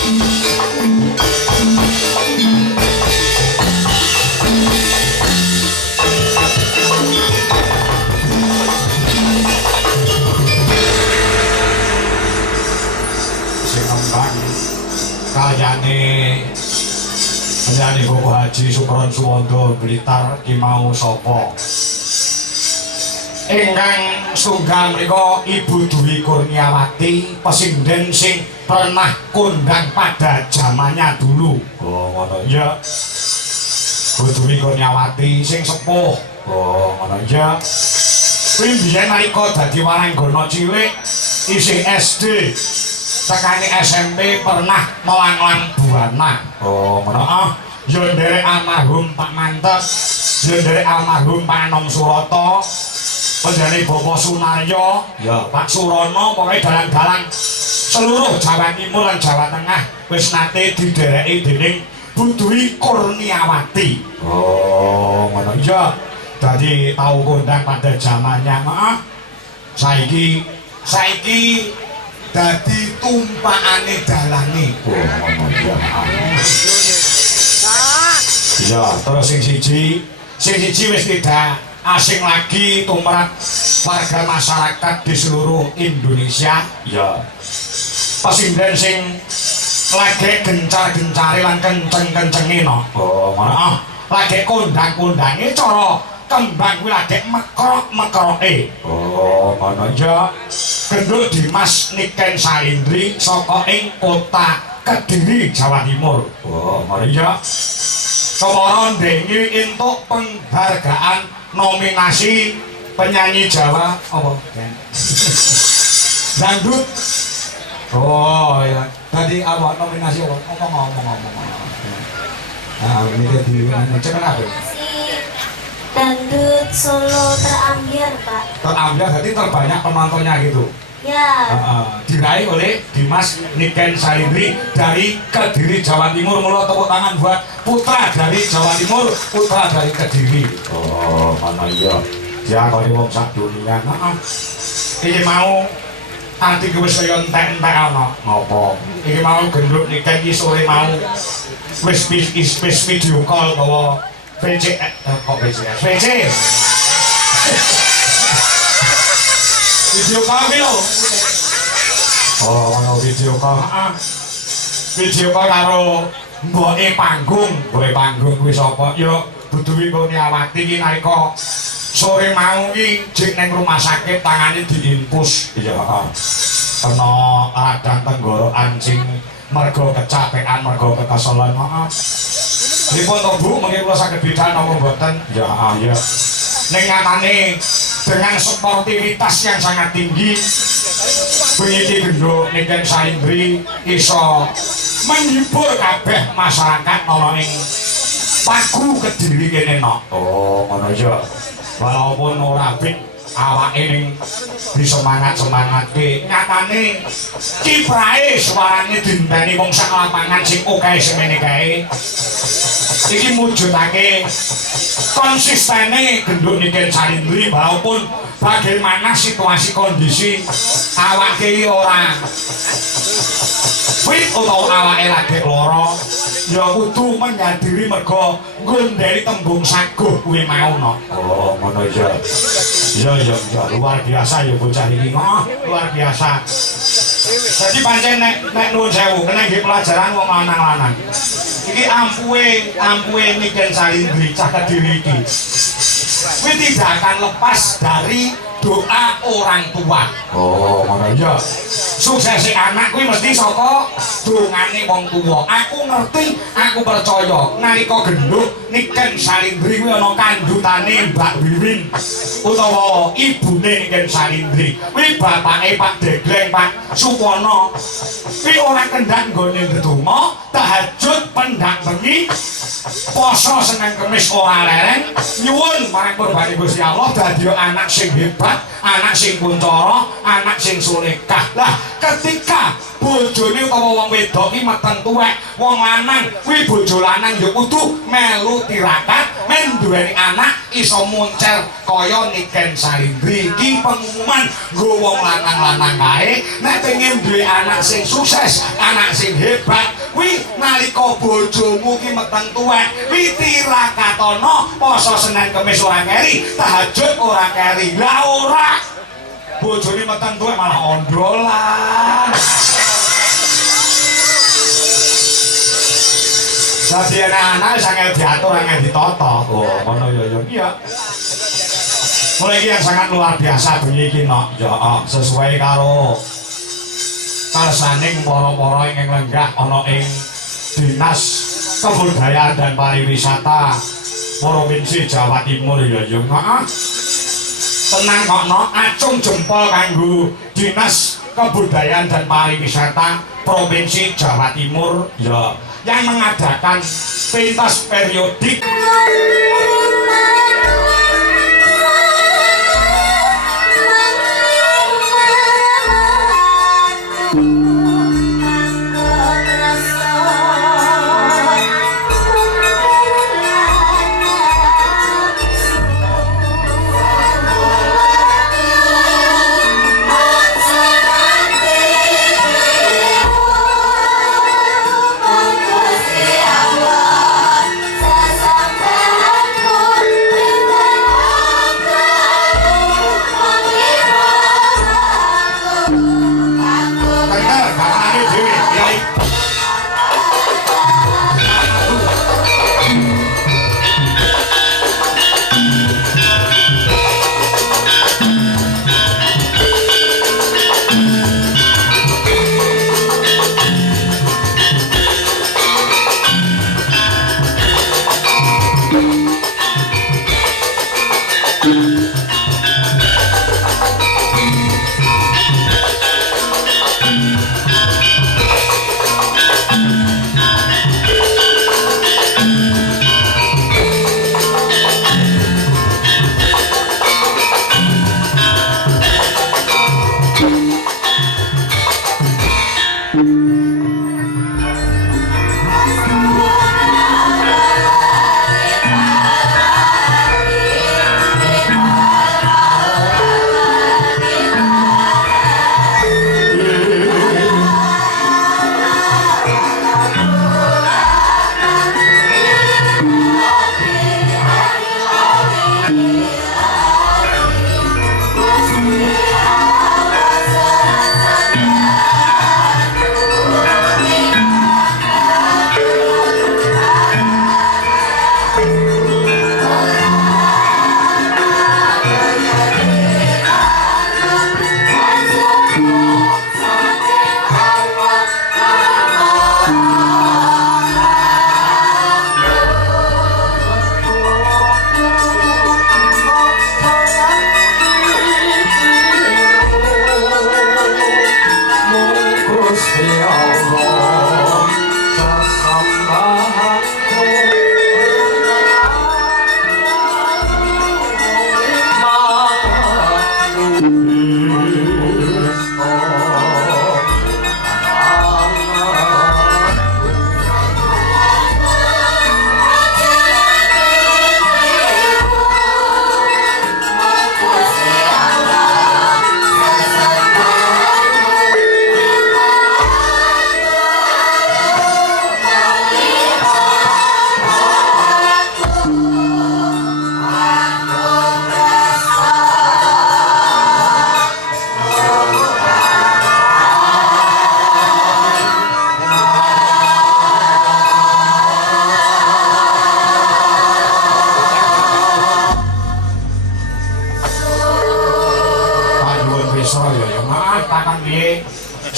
Kalyane Bapak Haji Sukron Suwondo Blitar ki mau sapa? Ingkang setunggal menika Ibu Dwi Kurniawati, pesinden sing pernah kondang pada zamannya dulu. Oh, ngono ya. Ibu Dwi Kurniawati sing sepuh. Oh, ngono ya. Kuwi biyen nalika dadi waranggana cilik isih SD. Tekane SMP pernah melanglang buana. Oh, ngono. Ya nderek almarhum Pak Mantep, ya nderek almarhum Pak Anom Surata, penjane Bapak Sunaryo, ya Pak Surono, pokoke dalang-dalang seluruh Jawa Timur lan Jawa Tengah wis nate didereki dening Bu Dwi Kurniawati. Oh, ngono ya. Dadi tau kondang pada zamannya, heeh. Saiki dadi tumpakane dalange. Oh, ngono ya. Ya, terus sing siji wis tidak asing lagi tumrap warga masyarakat di seluruh Indonesia. Ya. Pesinden sing lagi gencar-gencare lan kenceng-kencenge no. Oh, ngono. Lagi kondang-kondange cara kembang kuwi lagi mekrok-mekroke. Oh, ngono ya. Genduk Dimas Niken Salindri saka ing kota Kediri, Jawa Timur. Oh, ngono ya. Kemarin dengi untuk penghargaan nominasi penyanyi Jawa apa? Dangdut. Oh ya, tadi apa nominasi apa? Ngomong. Nah, ini tadi cekan apa? Dangdut Solo terambiar, Pak. Terambiar, berarti terbanyak penontonnya gitu. Ya. Diraih oleh Dimas Niken Salindri dari Kediri, Jawa Timur. Mula tepuk tangan buat putra dari Jawa Timur, putra dari Kediri. Oh, mana iya. Dia kali wong sak dunia. Iki mau anti wis kaya entek-entek ana. Ngopo? Iki mau gendut Niken iki sore mau wis video call bawa VC kok VC. Video call lho. Oh, ono video call. Video call karo mboke panggung kuwi sapa? Ya Bu Dwi Kurniawati iki nalika sore mau iki jek ning rumah sakit tangane diinfus. Iya, heeh. Kena radang tenggorokan sing mergo kecapekan, mergo kekeselan, heeh. Pripun to Bu, mengki kula saged bidal napa mboten? Ya, ya. Ning nyatane dengan sportivitas yang sangat tinggi penyidik genduk Niken Salindri iso menghibur kabeh masyarakat ana ing Pagu Kediri kene no. Oh, ngono ya. Walaupun ora bit awake ning disemangat-semangatke, nyatane kiprahe suarane dinteni wong sak lapangan sing akeh semene kae. Iki mujudake konsistene genduk Niken Salindri walaupun bagaimana situasi kondisi awake ora fit utawa awake lagi lara ya kudu menyadari mergo nggondheli tembung saguh kuwi mau no. Oh, ngono ya. Ya luar biasa ya bocah iki luar biasa. Jadi pancen nek nuwun sewu kena nggih pelajaran wong lanang-lanang. Iki ampuhe Niken Salindri cah Kediri iki. Kuwi tidak akan lepas dari doa orang tua. Oh, ngono ya. Suksesi anak kuwi mesti saka dongane wong tuwa. Aku ngerti, aku percaya nalika genduk Niken Salindri kuwi ana kandhutane Mbak Wiwin utawa ibune Niken Salindri. Kuwi bapake Pak Degleng, Pak Supono. Kuwi ora kendhang nggone ndedonga, tahajud pendak bengi poso Senin Kemis ora lereng nyuwun marang kurbane Gusti Allah dadi anak sing hebat, anak sing kuntara, anak sing sulekah. Lah ketika bojone utawa wong wedok iki meten tuwek, wong lanang kuwi bojo lanang ya kudu melu tirakat, men duweni anak iso muncer kaya Niken Salindri. Iki pengumuman nggo wong lanang-lanang kae nek pengen duwe anak sing sukses, anak sing hebat, kuwi nalika bojomu ki meten tuwek, kuwi tirakatono poso Senin Kemis ora keri, tahajud ora keri. Lah ora bojone meten tuwek malah ondrolan. Dadi anak sangat diatur, sangat ditata. Oh, ngono ya iya. Mulai iki yang sangat luar biasa bengi iki nok. Ya sesuai karo kersaning para-para ing lenggah ana ing Dinas Kebudayaan dan Pariwisata Provinsi Jawa Timur ya ya. Heeh. Tenang kok nok, acung jempol kanggo Dinas Kebudayaan dan Pariwisata Provinsi Jawa Timur ya yang mengadakan pentas periodik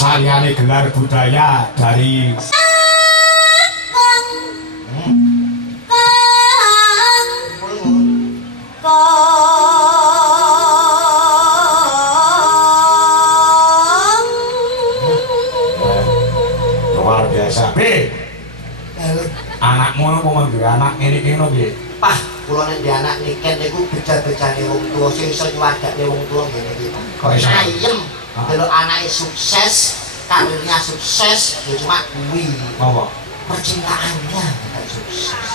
saliyane gelar budaya dari luar biasa. B Anakmu apa mau duwe anak ngene iki ngono piye? Pah, kula nek di anak niken niku beja-bejane wong tuwa sing iso nyuwadakne wong tuwa ngene iki. Kok iso? Ayem. Delok anake sukses, karirnya sukses, ya cuma kuwi. Apa? Percintaannya bukan sukses.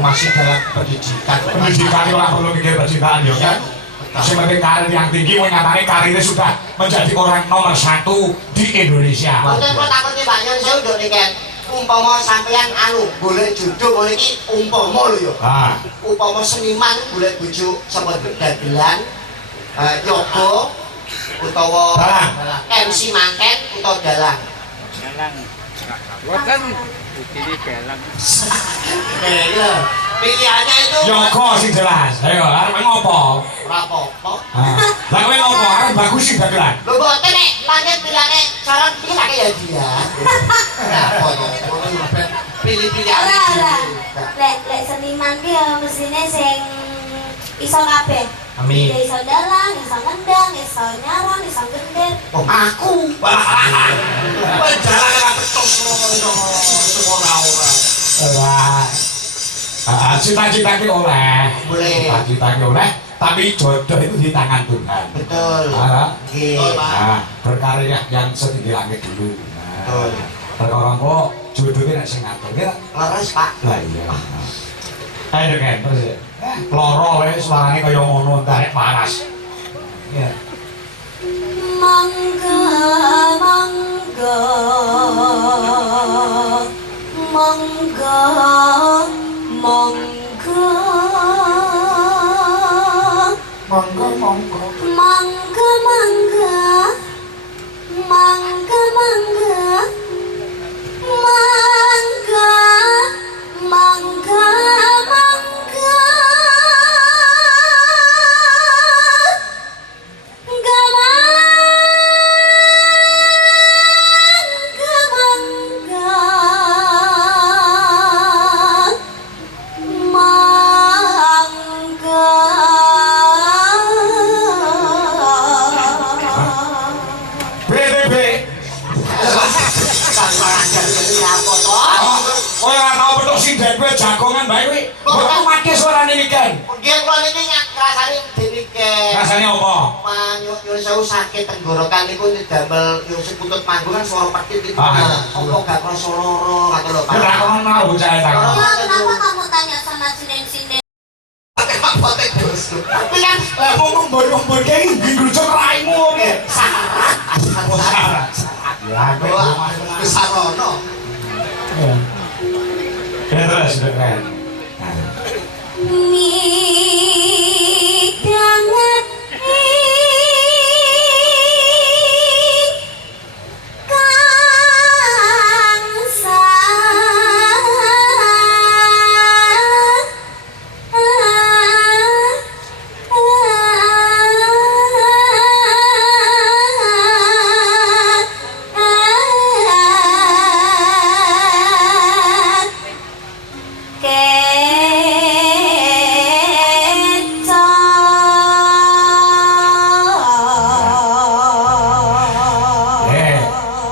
Masih dalam pendidikan. Pendidikan itu orang perlu mikir percintaan ya kan? Sebagai karir yang tinggi, menyatakan karirnya sudah menjadi orang nomor 1 di Indonesia. Mungkin kalau takut nih Pak Yon, saya udah nih kan umpama sampean anu, boleh jodoh, boleh ki umpama lho ya. Umpama seniman, boleh bujuk sama dagelan, yoga, utawa MC mangken, utawa dalang. Dalang. Bukan bukti dalang. Pilihannya itu Yoga sih jelas. Ayo, arep ngopo? rapopo. Lah kowe ngopo? Arep bagus sih dagelan. Lho boten nek langit bilangnya calon pilihake ya dia. Nah, foto pilih-pilih Ora. Lek seniman ki ya mesine sing iso kabeh. Amin. Ya iso dalang, iso ngendang, iso nyaron, iso gendeng. Oh, aku. Wah, jalan ora betul semua orang. Cita-cita ki oleh. Boleh. Cita-cita ki oleh, tapi jodoh itu di tangan Tuhan. Betul. Nggih. Betul, Pak. Nah, berkarya yang setinggi langit dulu. Betul. Perkara kok jodohnya nek sing ngatur ya. Leres, Pak. Lah iya. Ayo kan terus ya. Loro wae suarane kaya ngono entarek panas. Iya. Mangga, mangga, mangga, mangga, Monggo monggo. mangga, mangga, mangga, mangga, mangga, mangga, mangga. BTB. Kan ajar jadi apa toh? Kowe ora tau petuk sinden kowe jagongan bae kowe. Kok mati suarane iki kan? Dia kalau ini ngerasani dini ke Rasane apa? nyuwun sewu sakit tenggorokan niku didamel nyuwun putut manggung kan suara petit itu. Ah. Apa gak krasa loro ngoten lho, Pak. Ora kono bocah tak. Ya, kenapa kamu tanya sama sinden-sinden? Pakai Pak Botek dos. Tapi kan wong mbon-mbon kene iki ngrujuk raimu iki. Ya, Sarono. Ya terus keren. Midanget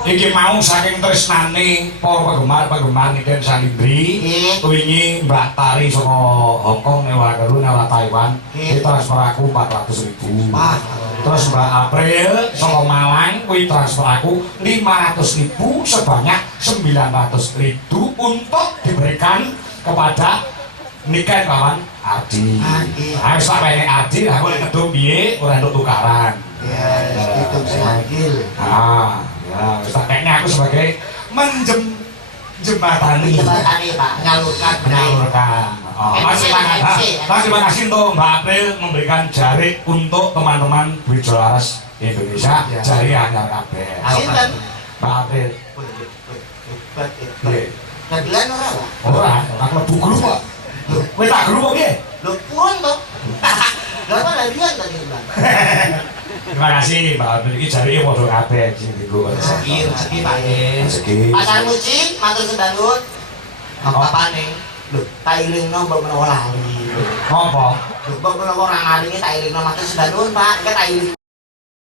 Iki mau saking tresnane para penggemar Niken Salindri. Wingi Mbak Tari saka Hongkong nyewa karo nyewa Taiwan. Iki transfer aku 400.000. Terus Mbak April saka Malang kuwi transfer aku 500.000 sebanyak 900.000 untuk diberikan kepada Niken kawan Adi. Wis tak wene Adi aku nek ngedum piye ora entuk tukaran. Ya, itu sehagil. Ya, wis tak kene aku sebagai jembatani. Jembatani, Pak, menyalurkan Menyalurkan. Terima kasih untuk Mbak April memberikan jari untuk teman-teman Bujolaras Indonesia. Jari anyar kabeh. Sinten? Mbak April. Nggih. Dagelan ora, Pak? Ora, aku mlebu grup kok. Kowe tak grup kok piye? Lho, purun to. Lha kok larian tadi, Bang? Terima kasih Mbak April iki jari padha kabeh sing dienggo. Rezeki, Pak. Rezeki. Pasar Muji, matur sembah nuwun. Apane? Lho, tak ilingno mbok menawa lali. Apa? Lho, mbok menawa ora maringi tak ilingno matur sembah nuwun, Pak. Iki tak iling